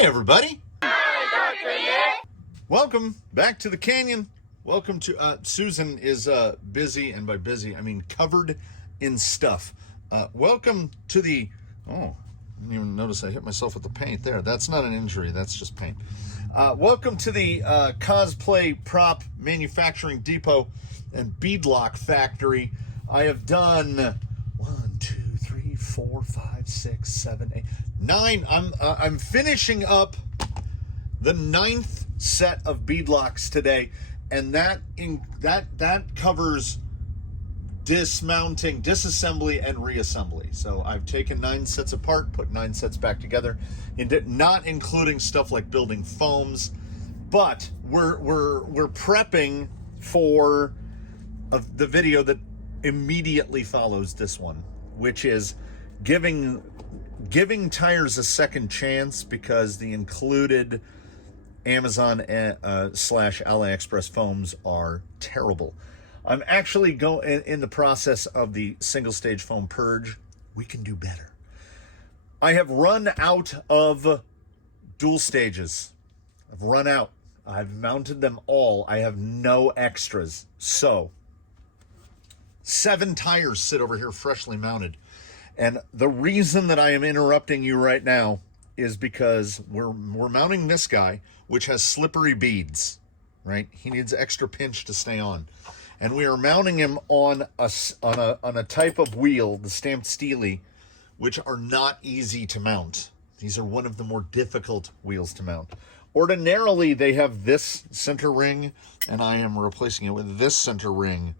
Hey, everybody. Hi, Dr. Nick. Welcome back to the canyon. Welcome to, Susan is busy, and by busy, I mean covered in stuff. Welcome to the, I didn't even notice I hit myself with the paint there. That's not an injury, that's just paint. Welcome to the Cosplay Prop Manufacturing Depot and Beadlock Factory. I have done 1, 2, 3, 4, 5, 6, 7, 8, 9. I'm finishing up the 9th set of beadlocks today, and that covers dismounting, disassembly, and reassembly. So I've taken 9 sets apart, put 9 sets back together, not including stuff like building foams, but we're prepping for the video that immediately follows this one, which is giving tires a second chance, because the included Amazon / AliExpress foams are terrible. I'm actually in the process of the single stage foam purge. We can do better. I have run out of dual stages. I've run out. I've mounted them all. I have no extras. So 7 tires sit over here freshly mounted. And the reason that I am interrupting you right now is because we're mounting this guy, which has slippery beads, right? He needs extra pinch to stay on. And we are mounting him on a type of wheel, the stamped steely, which are not easy to mount. These are one of the more difficult wheels to mount. Ordinarily, they have this center ring, and I am replacing it with this center ring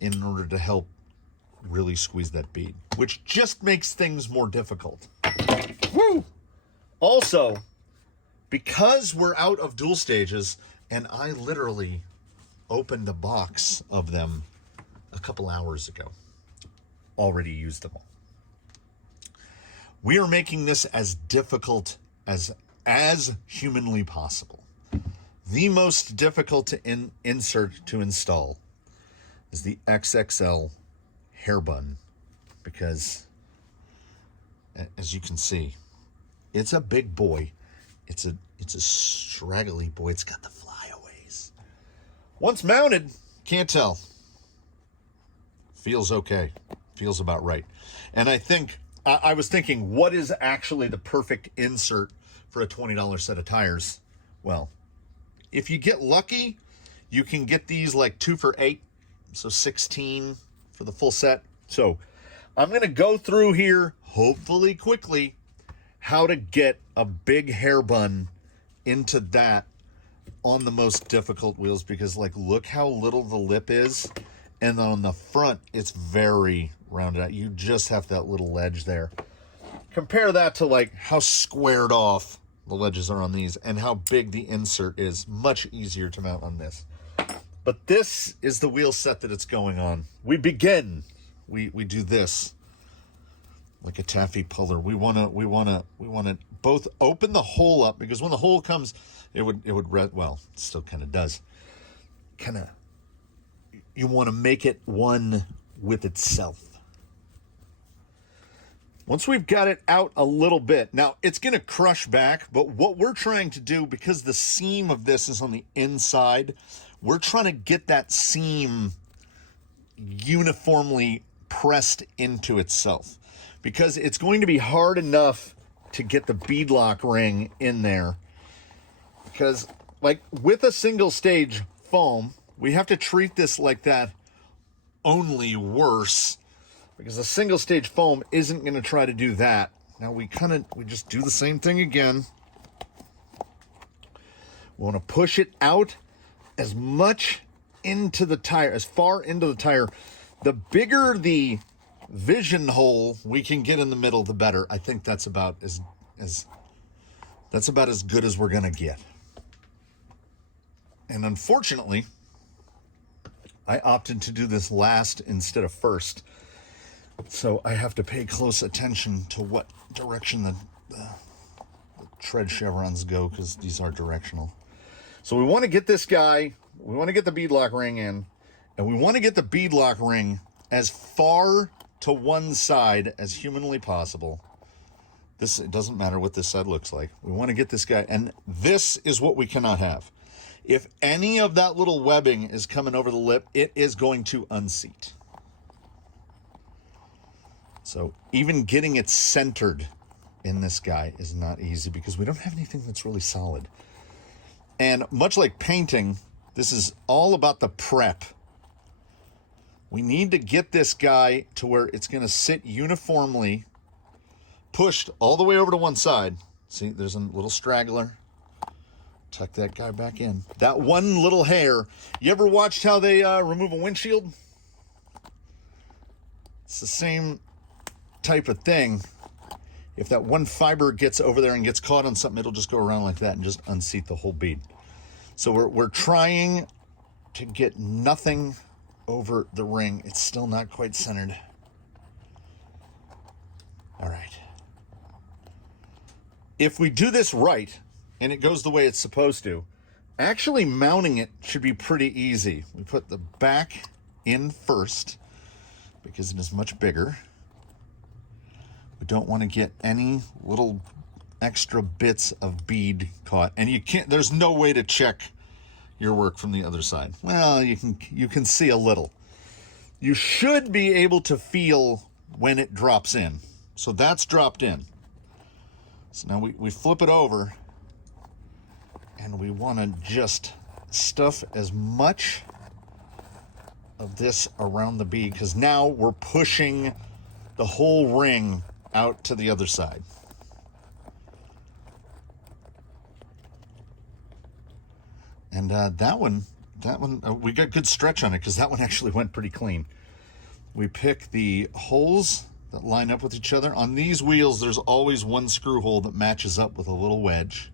in order to help really squeeze that bead, which just makes things more difficult. Woo! Also, because we're out of dual stages, and I literally opened a box of them a couple hours ago, already used them all. We are making this as difficult as humanly possible. The most difficult to insert to install is the XXL hairbun, because as you can see, it's a big boy. It's a straggly boy. It's got the flyaways. Once mounted, can't tell. Feels okay. Feels about right. And I was thinking, what is actually the perfect insert for a $20 set of tires? Well, if you get lucky, you can get these like 2 for $8, so 16 for the full set. So I'm going to go through here, hopefully quickly, how to get a big hairbun into that on the most difficult wheels, because like, look how little the lip is, and then on the front it's very rounded out. You just have that little ledge there. Compare that to like how squared off the ledges are on these and how big the insert is. Much easier to mount on this. But this is the wheel set that it's going on. We begin. We do this like a taffy puller. We want to both open the hole up, because when the hole comes, it would well, it still kind of does. You want to make it one with itself. Once we've got it out a little bit, now it's going to crush back, but what we're trying to do, because the seam of this is on the inside, we're trying to get that seam uniformly pressed into itself, because it's going to be hard enough to get the beadlock ring in there. Because like with a single stage foam, we have to treat this like that, only worse, because a single stage foam isn't going to try to do that. Now we just do the same thing again. We want to push it out as much into the tire, as far into the tire. The bigger the vision hole we can get in the middle, the better. I think that's about as good as we're going to get. And unfortunately, I opted to do this last instead of first. So I have to pay close attention to what direction the tread chevrons go, because these are directional. So we want to get this guy, we want to get the beadlock ring in, and we want to get the beadlock ring as far to one side as humanly possible. It doesn't matter what this side looks like. We want to get this guy, and this is what we cannot have. If any of that little webbing is coming over the lip, it is going to unseat. So even getting it centered in this guy is not easy because we don't have anything that's really solid. And much like painting, this is all about the prep. We need to get this guy to where it's going to sit uniformly, pushed all the way over to one side. See, there's a little straggler. Tuck that guy back in. That one little hair. You ever watched how they remove a windshield? It's the same type of thing. If that one fiber gets over there and gets caught on something, it'll just go around like that and just unseat the whole bead. So we're trying to get nothing over the ring. It's still not quite centered. All right. If we do this right, and it goes the way it's supposed to, actually mounting it should be pretty easy. We put the back in first because it is much bigger. We don't want to get any little extra bits of bead caught. And you can't, there's no way to check your work from the other side. Well, you can see a little. You should be able to feel when it drops in. So that's dropped in. So now we flip it over, and we want to just stuff as much of this around the bead, because now we're pushing the whole ring out to the other side. And that one, we got good stretch on it because that one actually went pretty clean. We pick the holes that line up with each other. On these wheels, there's always one screw hole that matches up with a little wedge.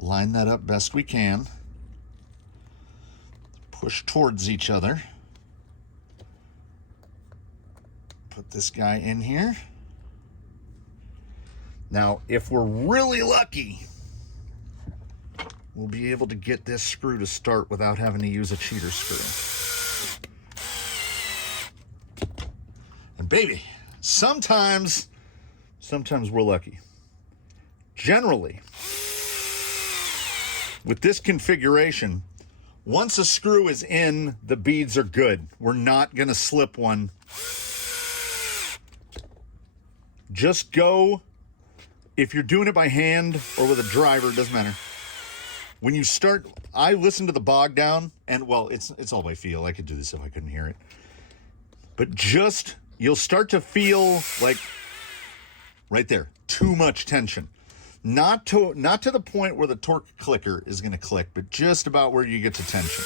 Line that up best we can. Push towards each other. Put this guy in here. Now, if we're really lucky, we'll be able to get this screw to start without having to use a cheater screw. And baby, sometimes we're lucky. Generally, with this configuration, once a screw is in, the beads are good. We're not going to slip one. Just go, if you're doing it by hand or with a driver, it doesn't matter. When you start, I listen to the bog down, and well, it's all by feel. I could do this if I couldn't hear it. But just, you'll start to feel like, right there, too much tension. Not to the point where the torque clicker is going to click, but just about where you get to tension.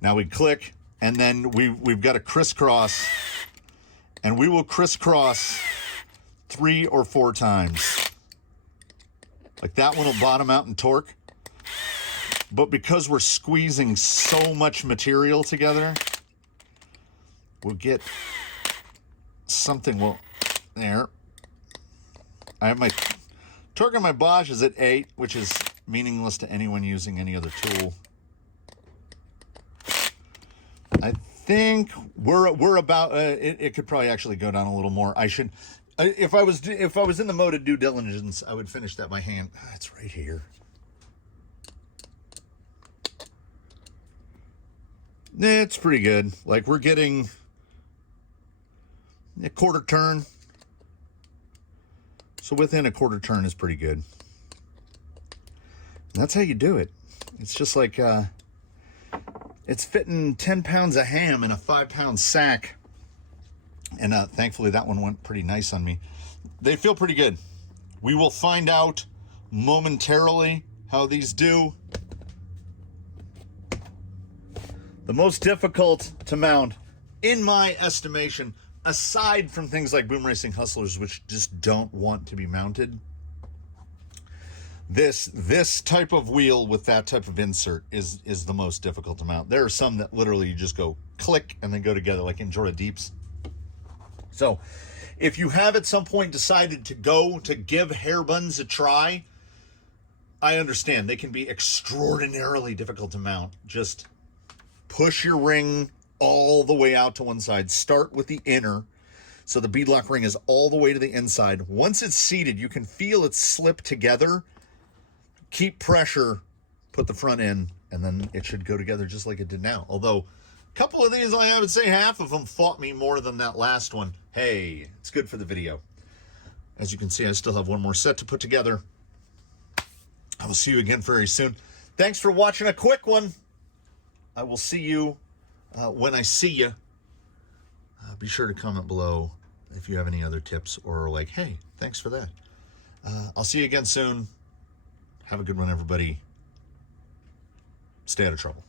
Now we click, and then we've got to crisscross, and we will crisscross 3 or 4 times. Like that one will bottom out in torque. But because we're squeezing so much material together, we'll get something, well, there. I have my torque on my Bosch is at 8, which is meaningless to anyone using any other tool. I think we're about, it could probably actually go down a little more. I should, if I was in the mode of due diligence, I would finish that by hand. It's right here. It's pretty good. Like we're getting a quarter turn. So within a quarter turn is pretty good. And that's how you do it. It's just like, it's fitting 10 pounds of ham in a 5-pound sack. And thankfully that one went pretty nice on me. They feel pretty good. We will find out momentarily how these do. The most difficult to mount, in my estimation, aside from things like boom racing hustlers, which just don't want to be mounted, this type of wheel with that type of insert is the most difficult to mount. There are some that literally you just go click and then go together, like in Jordan Deeps. So if you have at some point decided to give hairbuns a try, I understand they can be extraordinarily difficult to mount. Just push your ring all the way out to one side. Start with the inner, So the beadlock ring is all the way to the inside. Once it's seated, you can feel it slip together. Keep pressure, put the front in, and then it should go together just like it did now. Although, a couple of these, I would say half of them fought me more than that last one. Hey, it's good for the video. As you can see, I still have one more set to put together. I will see you again very soon. Thanks for watching a quick one. I will see you when I see you. Be sure to comment below if you have any other tips or like, hey, thanks for that. I'll see you again soon. Have a good one, everybody. Stay out of trouble.